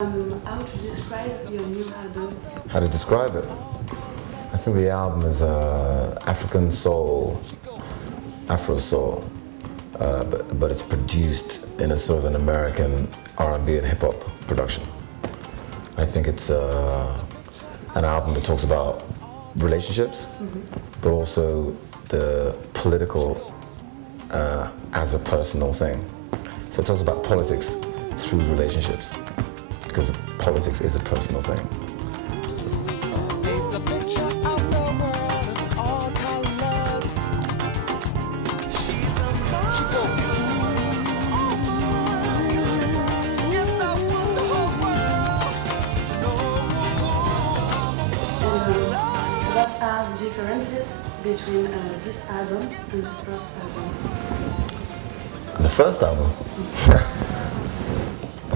How to describe your new album? How to describe it? I think the album is African soul, Afro soul, but it's produced in a sort of an American R&B and hip hop production. I think it's an album that talks about relationships, but also the political as a personal thing. So it talks about politics through relationships, because politics is a personal thing. It's a picture of the world in all colors. She goes. Yes, I want the whole world to know. What are the differences between this album and the first album? The first album?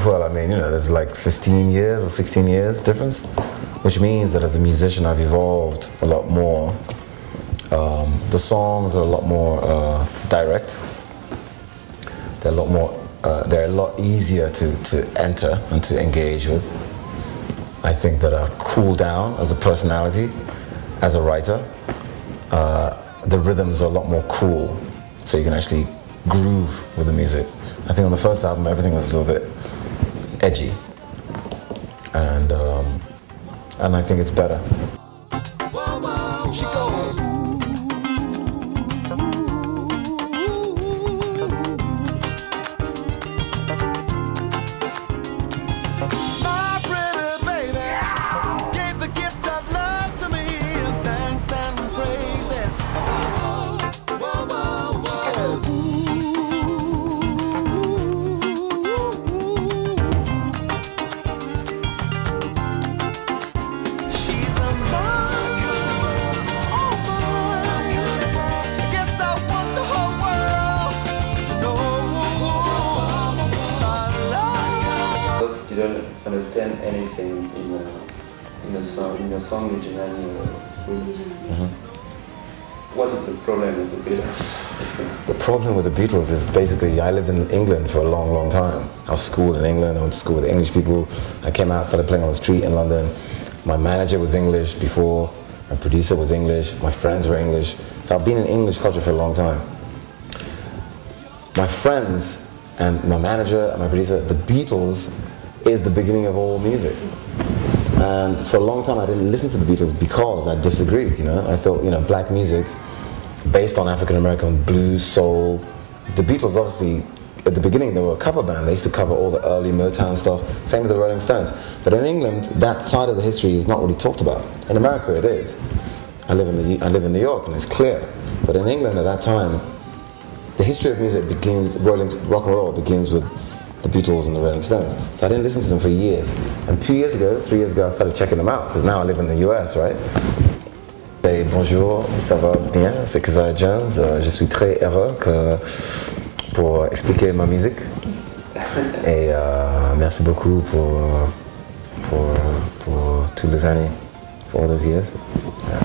Well, I mean, you know, there's like 15 years or 16 years difference, which means that as a musician I've evolved a lot more. The songs are a lot more direct. They're a lot easier to enter and to engage with. I think that I've cooled down as a personality, as a writer. The rhythms are a lot more cool, so you can actually groove with the music. I think on the first album everything was a little bit edgy, and I think it's better. She goes. My pretty baby gave the gift of love to me, thanks and praises. She goes. You don't understand anything in your song generally. What is the problem with the Beatles? The problem with the Beatles is basically I lived in England for a long, long time. I was schooled in England, I went to school with English people. I came out, started playing on the street in London. My manager was English before, my producer was English, my friends were English. So I've been in English culture for a long time. My friends and my manager and my producer, the Beatles is the beginning of all music. And for a long time I didn't listen to the Beatles because I disagreed, you know. I thought, you know, black music based on African American blues, soul. The Beatles obviously, at the beginning they were a cover band. They used to cover all the early Motown stuff, same with the Rolling Stones. But in England, that side of the history is not really talked about. In America it is. I live in New York and it's clear. But in England at that time, the history of music begins, rock and roll begins with the Beatles and the Rolling Stones. So I didn't listen to them for years. And 3 years ago, I started checking them out, because now I live in the US, right? Hey, bonjour, ça va bien, c'est Keziah Jones. Je suis très heureux pour expliquer ma musique. Et merci beaucoup pour toutes les années, for all those years. Yeah.